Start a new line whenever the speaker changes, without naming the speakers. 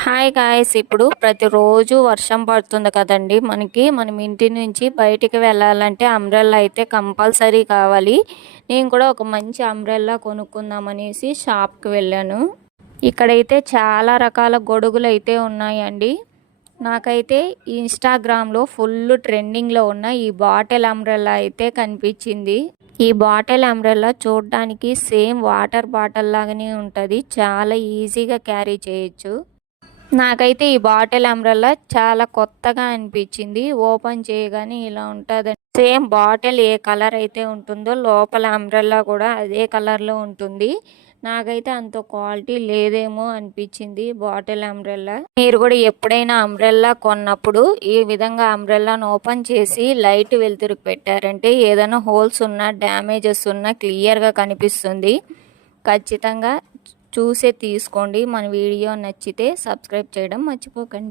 Hi guys ఇప్పుడు ప్రతిరోజు వర్షం పడుతుంది కదండి. మనకి మనం ఇంటి నుంచి బయటికి వెళ్ళాలంటే అంబ్రెల్లా అయితే కంపల్సరీ కావాలి. నేను కూడా ఒక మంచి అంబ్రెల్లా కొనుక్కుందామనేసి షాప్కి వెళ్ళాను. ఇక్కడైతే చాలా రకాల గొడుగులు అయితే ఉన్నాయండి. నాకైతే ఇన్స్టాగ్రామ్లో ఫుల్ ట్రెండింగ్లో ఉన్న ఈ బాటిల్ అంబ్రెల్లా అయితే కనిపించింది. ఈ బాటిల్ అంబ్రెల్లా చూడడానికి సేమ్ వాటర్ బాటిల్ లాగానే ఉంటుంది. చాలా ఈజీగా క్యారీ చేయొచ్చు. నాకైతే ఈ బాటిల్ అంబ్రెల్లా చాలా కొత్తగా అనిపించింది. ఓపెన్ చేయగానే ఇలా ఉంటుంది. సేమ్ బాటిల్ ఏ కలర్ అయితే ఉంటుందో లోపల అంబ్రెల్లా కూడా అదే కలర్లో ఉంటుంది. నాకైతే అంత క్వాలిటీ లేదేమో అనిపించింది బాటిల్ అంబ్రెల్లా. మీరు కూడా ఎప్పుడైనా అంబ్రెల్లా కొన్నప్పుడు ఈ విధంగా అంబ్రెల్లాను ఓపెన్ చేసి లైట్ వెలుతురుకు పెట్టారంటే ఏదైనా హోల్స్ ఉన్నా డ్యామేజెస్ ఉన్నా క్లియర్గా కనిపిస్తుంది. ఖచ్చితంగా చూసే తీసుకోండి. మన వీడియో నచ్చితే సబ్స్క్రైబ్ చేయడం మర్చిపోకండి.